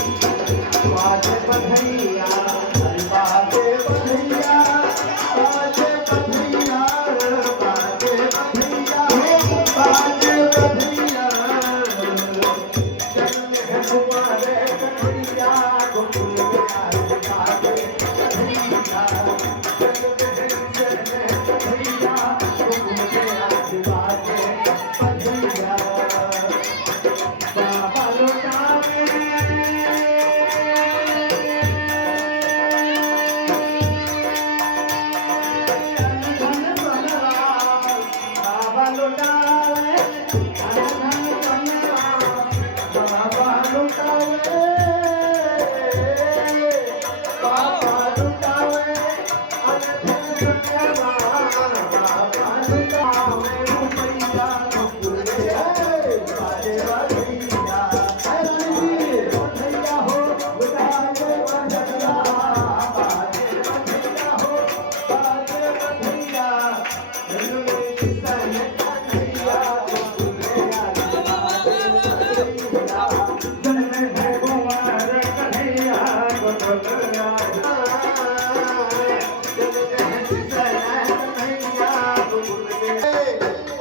बाजे बधैया अरे बाजे बधैया बाजे बधैया बाजे बधैया बाजे बधैया जन्म है तुम्हारे कन्हैया गोकुल में आज बाजे बधैया जन्म है जन्म कन्हैया गोकुल में आज बाजे बधैया बाबा